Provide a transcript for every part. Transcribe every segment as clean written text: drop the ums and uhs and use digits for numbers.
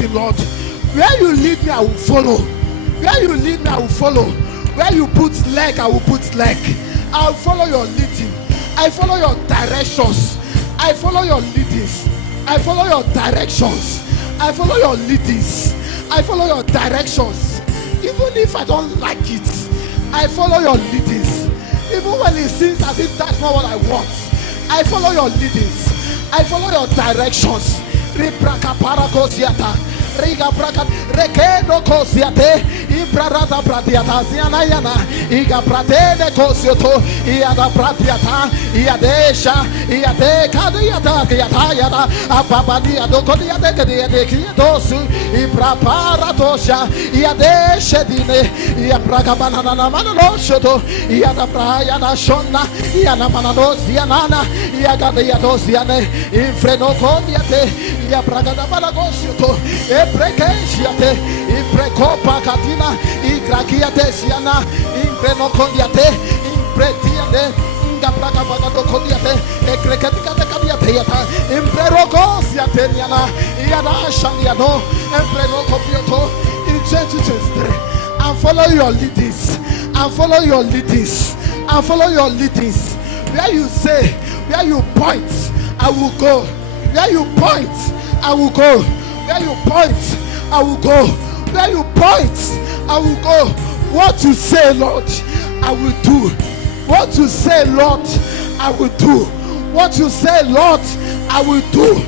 leading, Lord. Where you lead me, I will follow. Where you lead me, I will follow. Where you put leg, I will put leg. I will follow your leading. I follow your directions. I follow your leadings. I follow your directions. I follow your leadings. I follow your directions. Even if I don't like it, I follow your leadings. Even when it seems as if that's not what I want, I follow your leadings. I follow your directions. Riga brakat rekedo kosiate ibrarata pratiata ziana yana iga pratene kosioto iada pratiata iadesha iade kadiata yata ababadia dokodia de kidosu ibraparatosha iadesha dine iabragabana na manano shoto iada brayana shonna iana mananos ianana iagada dosiane infreno kodiate iabragada balagosioto Prekeshiate, Imprecopa Katina, Ikrakiate Siana, Imprenocondiate, Impretiate, Ingabraga Bagado Codiate, Ekrecatica de Cabiata, Imprerogosiate, Iana Shaniano, Imprenocopioto, in 2023, and follow your leadings, and follow your leadings, and follow your leadings. Where you say, where you point, I will go. Where you point, I will go. Where you point, I will go. Where you point, I will go. What you say, Lord, I will do. What you say, Lord, I will do. What you say, Lord, I will do.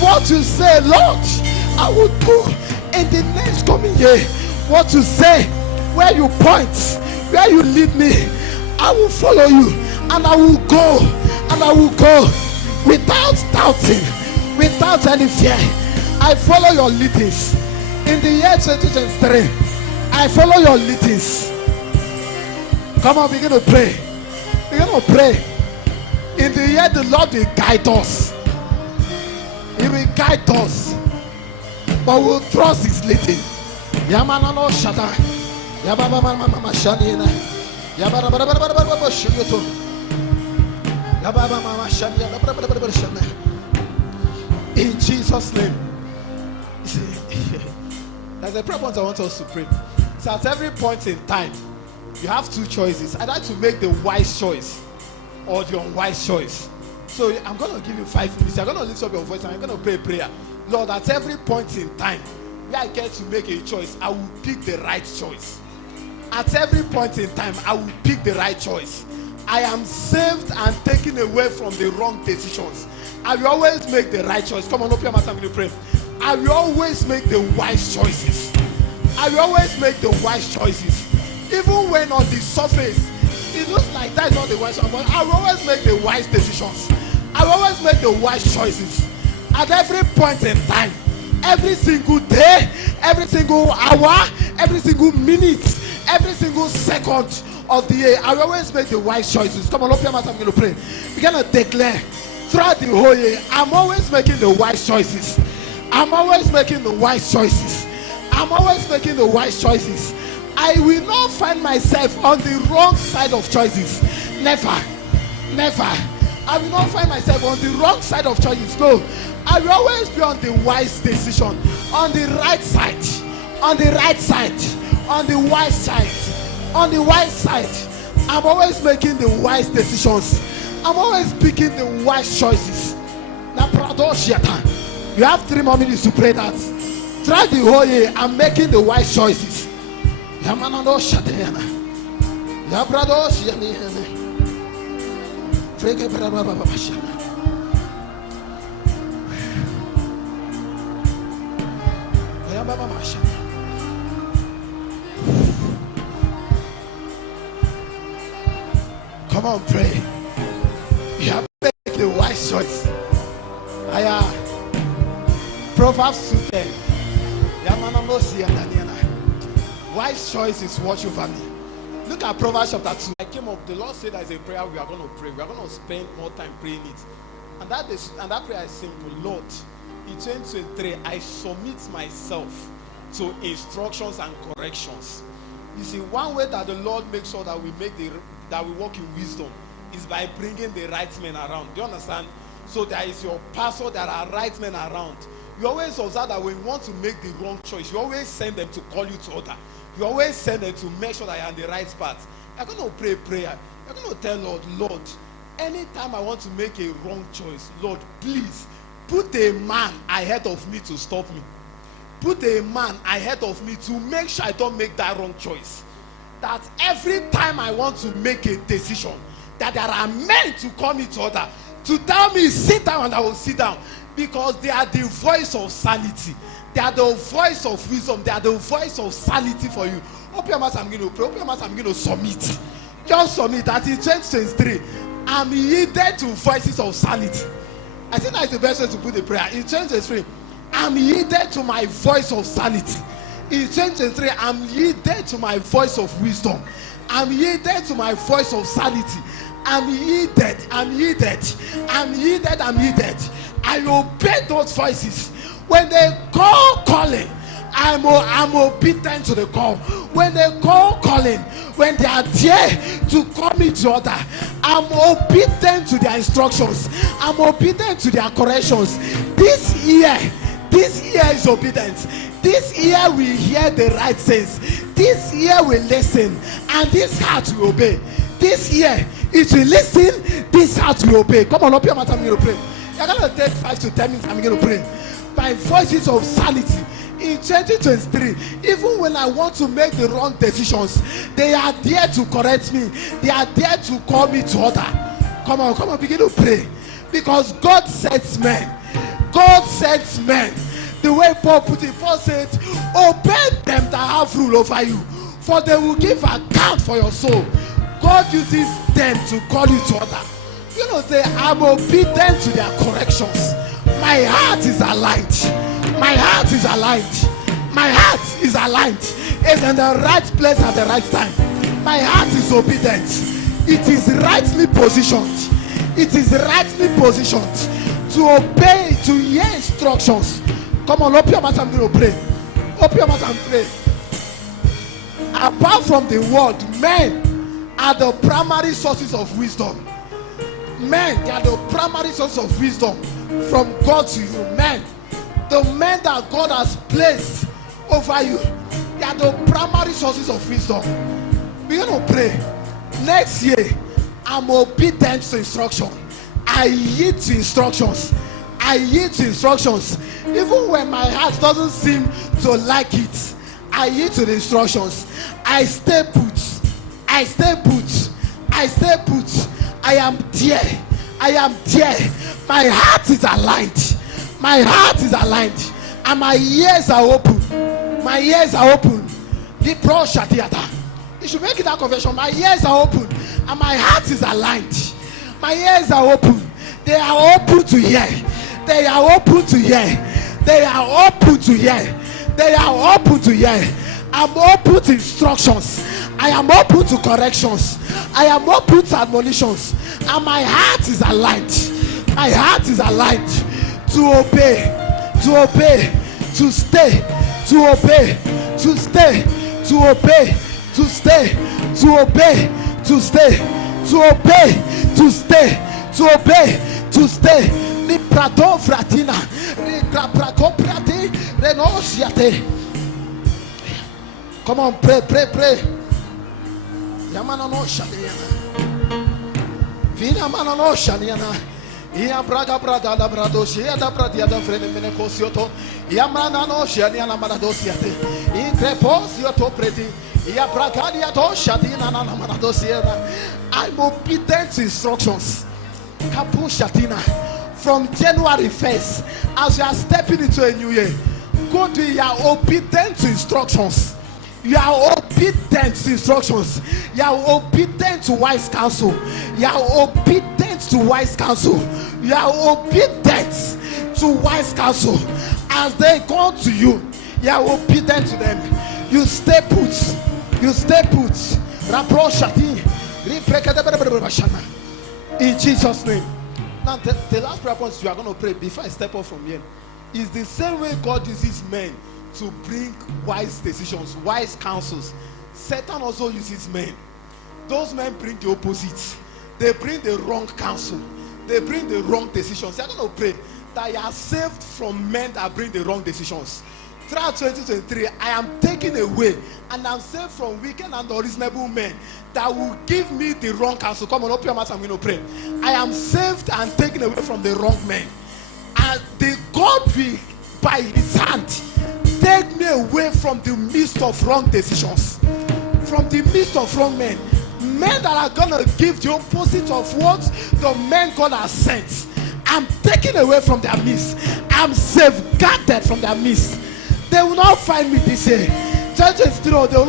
What you say, Lord, I will do. In the next coming year, what you say, where you point, where you lead me, I will follow you, and I will go, and I will go without doubting, without any fear. I follow your leadings. In the year 2023, I follow your leadings. Come on, begin to pray. Begin to pray. In the year, the Lord will guide us. He will guide us. But we'll trust His leading. Yamana no shada. Yababa mama shanina. Yabara bara bara bara bara bara shioto. Yababa mama shanina. Bara bara bara shana. In Jesus' name. There's a prayer point I want us to pray. So at every point in time, you have two choices. I'd like to make the wise choice or the unwise choice. So I'm going to give you 5 minutes. You're going to lift up your voice and you're going to pray a prayer. Lord, at every point in time where I get to make a choice, I will pick the right choice. At every point in time, I will pick the right choice. I am saved and taken away from the wrong decisions. I will always make the right choice. Come on, open your mouth and begin to pray. I will always make the wise choices. I will always make the wise choices. Even when on the surface, it looks like that is not the wise one, but I will always make the wise decisions. I will always make the wise choices. At every point in time, every single day, every single hour, every single minute, every single second of the year, I will always make the wise choices. Come on, open your mouth, I'm going to pray. We're going to declare throughout the whole year, I'm always making the wise choices. I'm always making the wise choices. I'm always making the wise choices. I will not find myself on the wrong side of choices. Never. Never. I will not find myself on the wrong side of choices. No. I will always be on the wise decision. On the right side. On the right side. On the wise side. On the wise side. I'm always making the wise decisions. I'm always picking the wise choices. You have 3 more minutes to pray that. Try the whole year. I'm making the wise choices. Come on, pray. You have to make the wise choice. Proverbs 2:10. Wise choice is what you value. Look at Proverbs chapter 2. I came up, the Lord said there's a prayer we are going to pray. We are going to spend more time praying it. And that prayer is simple. Lord, in 2023, I submit myself to instructions and corrections. You see, one way that the Lord makes sure that we walk in wisdom is by bringing the right men around. Do you understand? So there is your pastor, there are right men around. You always observe that when you want to make the wrong choice, you always send them to call you to order. You always send them to make sure that you're on the right path. You're going to pray a prayer. You're going to tell Lord, Lord, anytime I want to make a wrong choice, Lord, please put a man ahead of me to stop me. Put a man ahead of me to make sure I don't make that wrong choice. That every time I want to make a decision, that there are men to call me to order, to tell me sit down, and I will sit down, because they are the voice of sanity. They are the voice of wisdom. They are the voice of sanity for you. Open your mouth, I'm going to pray. Open your mouth, I'm going to submit. Just submit that in 2023, I'm yielded to voices of sanity. I think that's the best way to put the prayer. In 2023, I'm yielded to my voice of sanity. In 2023, I'm yielded to my voice of wisdom. I'm yielded to my voice of sanity. I'm yielded. I obey those voices. When they calling, I'm obedient to the call. When they calling, when they are there to call me to order, I'm obedient to their instructions. I'm obedient to their corrections. This ear is obedience. This ear will hear the right things. This ear will listen, and this heart will obey. This ear, it will listen. This heart will obey. Come on, open your mouth. I'm going to pray. You're going to take 5 to 10 minutes. I'm going to pray. My voices of sanity in 2023, even when I want to make the wrong decisions, they are there to correct me. They are there to call me to order. Come on, begin to pray. Because God sets men. God sets men. The way Paul put it, Paul said, obey them that have rule over you, for they will give account for your soul. God uses them to call you to order. You know, say, I'm obedient to their corrections. My heart is aligned. My heart is aligned. My heart is aligned. It's in the right place at the right time. My heart is obedient. It is rightly positioned. It is rightly positioned to obey, to hear instructions. Come on, open your mouth, I'm going to pray. Open your mouth and pray. Apart from the world, men are the primary sources of wisdom. Men are the primary source of wisdom from God to you. Men, the men that God has placed over you, they are the primary sources of wisdom. We're going to pray. Next year, I'm obedient to instruction. I yield to instructions. I yield to instructions. Even when my heart doesn't seem to like it, I yield to the instructions. I stay put. I stay put. I stay put. I am there. I am there. My heart is aligned. My heart is aligned. And my ears are open. My ears are open. The pro shadiata. You should make it that confession. My ears are open. And my heart is aligned. My ears are open. They are open to hear. They are open to hear. They are open to hear. They are open to hear. I'm open to instructions. I am open to corrections. I am open to admonitions. And my heart is aligned. My heart is aligned to obey, to obey, to stay, to obey, to stay, to obey, to stay, to obey, to stay, to obey, to stay, to obey, to stay. Ni prato fratina, ni prato prati, renosiate. Come on, pray, pray, pray. Yamana no shadiana. Vina mana no shadiana. Ia braga brada da bradosia da bradia da frene menecosioto. Yamana no shadiana maradosiate. Increposioto preti. Ia bragadia do shadina na maradosiana. I'm obedient to instructions. Kapushatina. From January 1st, as you are stepping into a new year, go to your obedient to instructions. You are obedient to instructions. You are obedient to wise counsel. You are obedient to wise counsel. You are obedient to wise counsel. As they go to you, you are obedient to them. You stay put. You stay put. In Jesus' name. Now the last prayer point you are going to pray before I step up from here is the same way God uses men to bring wise decisions, wise counsels. Satan also uses men. Those men bring the opposite. They bring the wrong counsel. They bring the wrong decisions. You're going to pray that you are saved from men that bring the wrong decisions. Throughout 2023, I am taken away and I'm saved from wicked and unreasonable men that will give me the wrong counsel. Come on, open your mouth, I'm going to pray. I am saved and taken away from the wrong men. And the God will, by his hand, take me away from the midst of wrong decisions. From the midst of wrong men. Men that are going to give the opposite of what the men God has sent. I'm taken away from their midst. I'm safeguarded from their midst. They will not find me this year. Churches, they will